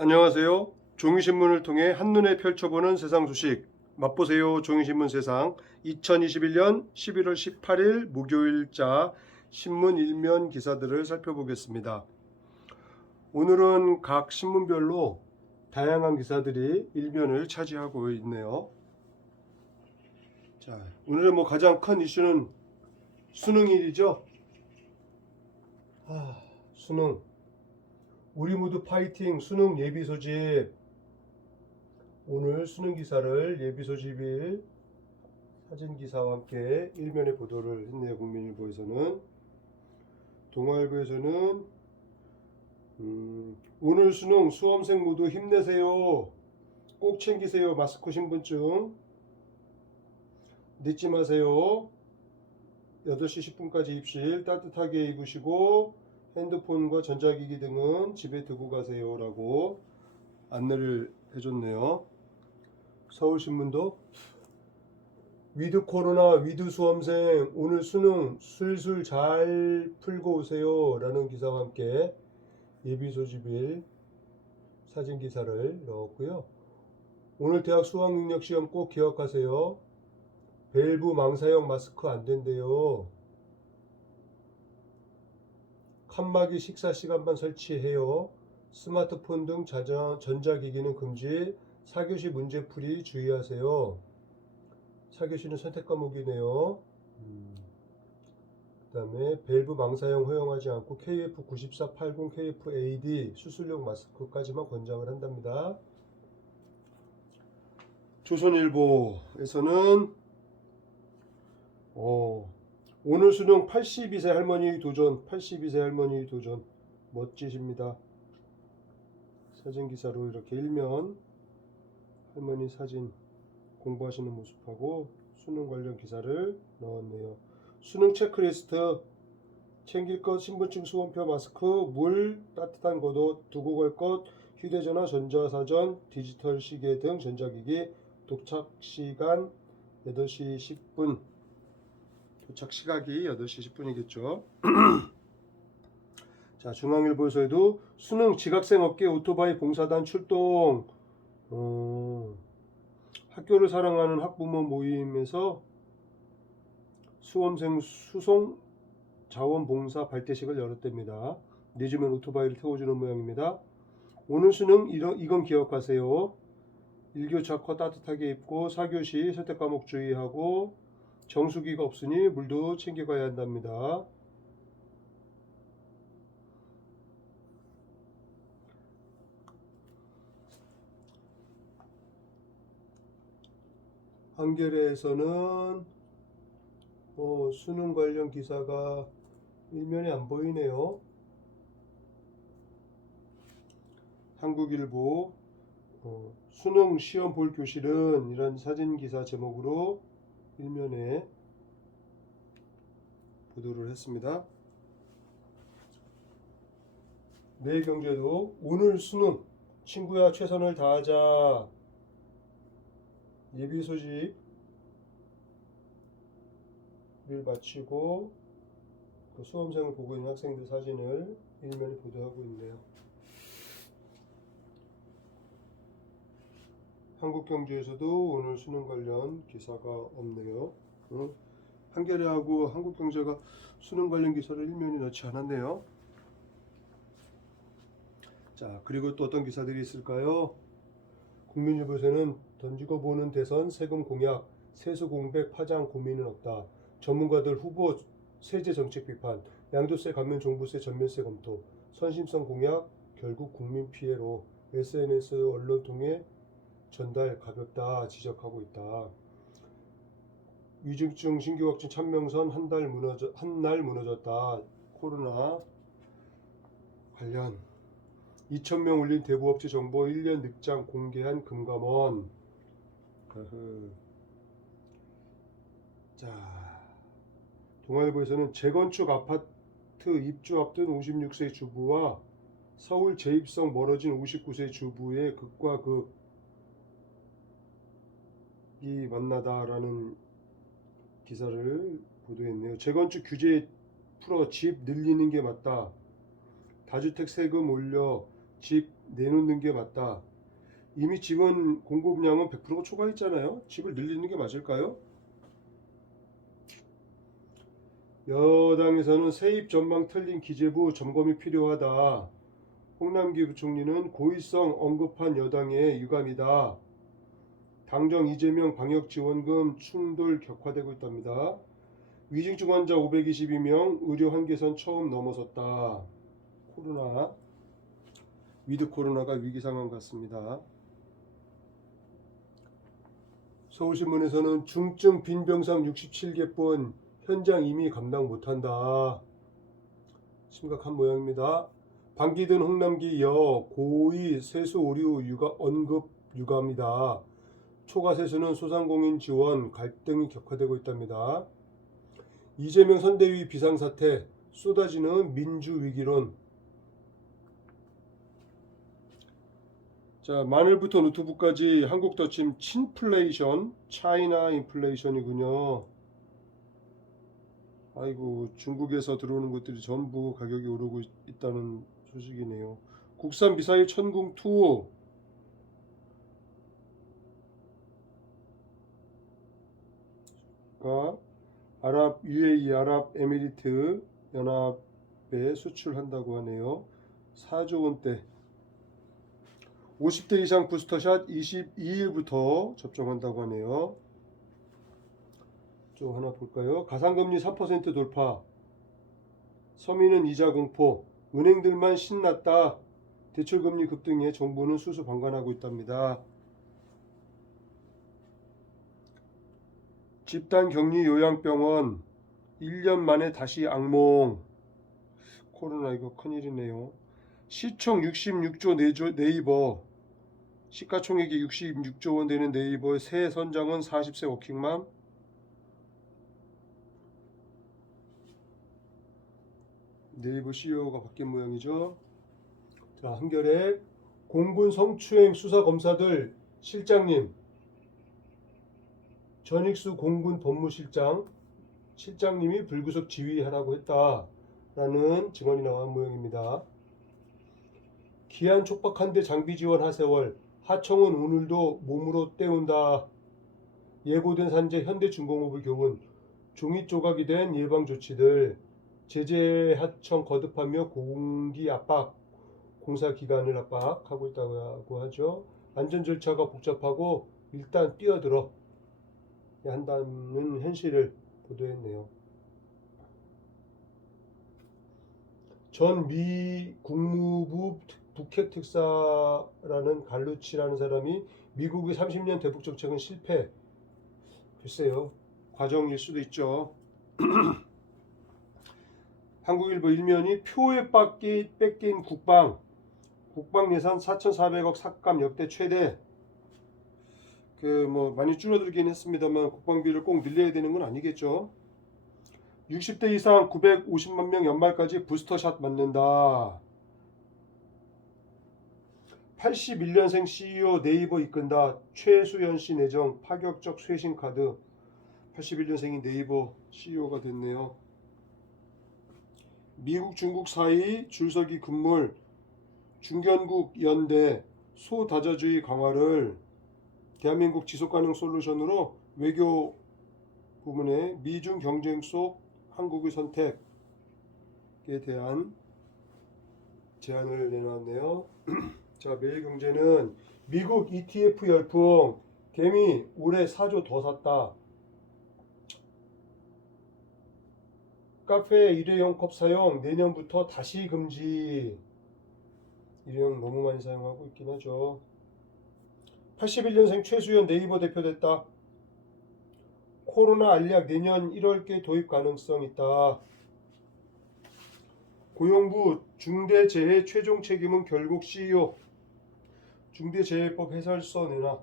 안녕하세요. 종이신문을 통해 한눈에 펼쳐보는 세상 소식 맛보세요. 종이신문 세상 2021년 11월 18일 목요일자 신문 일면 기사들을 살펴보겠습니다. 오늘은 각 신문별로 다양한 기사들이 일면을 차지하고 있네요. 자, 오늘의 가장 큰 이슈는 수능일이죠. 수능. 우리 모두 파이팅 수능 예비 소집. 오늘 수능 기사를 예비 소집일 사진 기사와 함께 일면에 보도를 했네요. 국민일보에서는. 동아일보에서는 오늘 수능 수험생 모두 힘내세요. 꼭 챙기세요. 마스크 신분증 늦지 마세요. 8시 10분까지 입실 따뜻하게 입으시고 핸드폰과 전자기기 등은 집에 두고 가세요 라고 안내를 해줬네요. 서울신문도 위드 코로나 위드 수험생 오늘 수능 술술 잘 풀고 오세요 라는 기사와 함께 예비 소집일 사진 기사를 넣었고요. 오늘 대학 수학능력시험 꼭 기억하세요. 밸브 망사형 마스크 안 된대요. 칸막이 식사 시간만 설치해요. 스마트폰 등 전자기기는 금지. 4교시 문제풀이 주의하세요. 4교시는 선택 과목이네요. 그 다음에 밸브 망사형 허용하지 않고 KF9480, KFAD 수술용 마스크까지만 권장을 한답니다. 조선일보에서는 오늘 수능 82세 할머니 도전, 82세 할머니 도전 멋지십니다. 사진 기사로 이렇게 일면 할머니 사진 공부하시는 모습하고 수능 관련 기사를 넣었네요. 수능 체크리스트 챙길 것 신분증 수험표 마스크 물 따뜻한 겉옷 두고 갈 것 휴대전화 전자사전 디지털 시계 등 전자기기 도착 시간 8시 10분 도착 시각이 8시 10분이겠죠. 자, 중앙일보에서도 수능 지각생 업계 오토바이 봉사단 출동. 학교를 사랑하는 학부모 모임에서 수험생 수송 자원봉사 발대식을 열었답니다. 내주면 오토바이를 태워주는 모양입니다. 오늘 수능 이건 기억하세요. 1교차 따뜻하게 입고 4교시 선택 과목 주의하고 정수기가 없으니 물도 챙겨가야 한답니다. 한겨레에서는 수능 관련 기사가 일면에 안 보이네요. 한국일보 수능 시험 볼 교실은 이런 사진 기사 제목으로 일면에 보도를 했습니다. 매일경제도 오늘 수능 친구야 최선을 다하자 예비 소집을 마치고 그 수험생을 보고 있는 학생들 사진을 일면에 보도하고 있네요. 한국경제에서도 오늘 수능 관련 기사가 없네요. 한겨레하고 한국경제가 수능 관련 기사를 일면에 넣지 않았네요. 자, 그리고 또 어떤 기사들이 있을까요? 국민일보에서는 던지고 보는 대선 세금 공약, 세수 공백 파장 고민은 없다. 전문가들 후보 세제 정책 비판, 양도세 감면 종부세 전면세 검토, 선심성 공약 결국 국민 피해로 SNS 언론 통해 전달 가볍다 지적하고 있다. 위중증 신규 확진 천명선 한 날 무너졌다. 코로나 관련 2,000명 올린 대부업체 정보 1년 늑장 공개한 금감원. 자, 동아일보에서는 재건축 아파트 입주 앞둔 56세 주부와 서울 재입성 멀어진 59세 주부의 극과 극이 만나다라는 기사를 보도했네요. 재건축 규제 풀어 집 늘리는 게 맞다. 다주택 세금 올려 집 내놓는 게 맞다. 이미 집은 공급량은 100%가 초과했잖아요. 집을 늘리는 게 맞을까요? 여당에서는 세입 전망 틀린 기재부 점검이 필요하다. 홍남기 부총리는 고의성 언급한 여당의 유감이다. 당정 이재명 방역지원금 충돌 격화되고 있답니다. 위중증 환자 522명, 의료 한계선 처음 넘어섰다. 코로나, 위드 코로나가 위기 상황 같습니다. 서울신문에서는 중증 빈병상 67개뿐 현장 이미 감당 못한다. 심각한 모양입니다. 방기든 홍남기 여 고의 세수 오류 언급 유감이다. 초과 세수는 소상공인 지원 갈등이 격화되고 있답니다. 이재명 선대위 비상사태 쏟아지는 민주위기론. 자, 마늘부터 노트북까지 한국 덧침 친플레이션, 차이나 인플레이션이군요. 아이고, 중국에서 들어오는 것들이 전부 가격이 오르고 있다는 소식이네요. 국산 미사일 천궁2 가 UAE 아랍에미리트 연합에 수출한다고 하네요. 4조 원대. 50대 이상 부스터샷 22일부터 접종한다고 하네요. 또 하나 볼까요? 가상금리 3% 돌파. 서민은 이자 공포. 은행들만 신났다. 대출금리 급등에 정부는 수수방관하고 있답니다. 집단격리 요양병원 1년 만에 다시 악몽. 코로나 이거 큰일이네요. 시총 66조 네이버. 시가총액이 66조 원 되는 네이버의 새 선장은 40세 워킹맘. 네이버 CEO가 바뀐 모양이죠. 자, 한겨레 공군 성추행 수사검사들 실장님, 전익수 공군 법무실장 실장님이 불구속 지휘하라고 했다라는 증언이 나온 모양입니다. 기한 촉박한데 장비 지원 하세월. 하청은 오늘도 몸으로 때운다. 예고된 산재 현대중공업을 교훈. 종이 조각이 된 예방 조치들. 제재 하청 거듭하며 공기 압박, 공사 기간을 압박하고 있다고 하죠. 안전 절차가 복잡하고 일단 뛰어들어 한다는 현실을 보도했네요. 전 미 국무부 북핵 특사라는 갈루치라는 사람이 미국의 30년 대북 정책은 실패. 글쎄요, 과정일 수도 있죠. 한국일보 일면이 표에 뺏긴 국방 예산 4,400억 삭감 역대 최대. 많이 줄어들긴 했습니다만 국방비를 꼭 늘려야 되는 건 아니겠죠. 60대 이상 950만 명 연말까지 부스터샷 맞는다. 81년생 CEO 네이버 이끈다. 최수연 씨 내정 파격적 쇄신 카드. 81년생이 네이버 CEO가 됐네요. 미국 중국 사이 줄서기 금물. 중견국 연대 소다자주의 강화를 대한민국 지속가능 솔루션으로 외교 부문의 미중 경쟁 속 한국의 선택에 대한 제안을 내놨네요. 자, 매일경제는 미국 ETF 열풍. 개미 올해 4조 더 샀다. 카페 일회용 컵 사용 내년부터 다시 금지. 일회용 너무 많이 사용하고 있긴 하죠. 81년생 최수연 네이버 대표 됐다. 코로나 알약 내년 1월께 도입 가능성 있다. 고용부 중대재해 최종 책임은 결국 CEO. 중대재해법 해설서 내놔.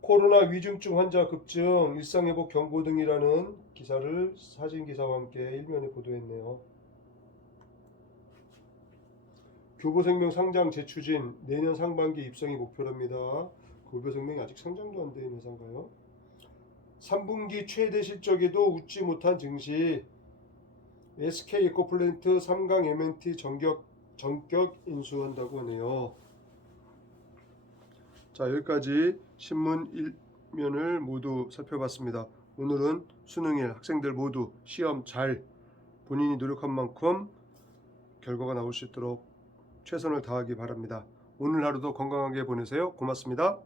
코로나 위중증 환자 급증, 일상회복 경고 등이라는 기사를 사진기사와 함께 일면에 보도했네요. 교보생명 상장 재추진, 내년 상반기 입성이 목표랍니다. 교보생명이 아직 상장도 안 된 회사인가요? 3분기 최대 실적에도 웃지 못한 증시. SK 에코플랜트 3강 M&T 전격 전격 인수한다고 하네요. 자, 여기까지 신문 1면을 모두 살펴봤습니다. 오늘은 수능일 학생들 모두 시험 잘 본인이 노력한 만큼 결과가 나올 수 있도록 최선을 다하기 바랍니다. 오늘 하루도 건강하게 보내세요. 고맙습니다.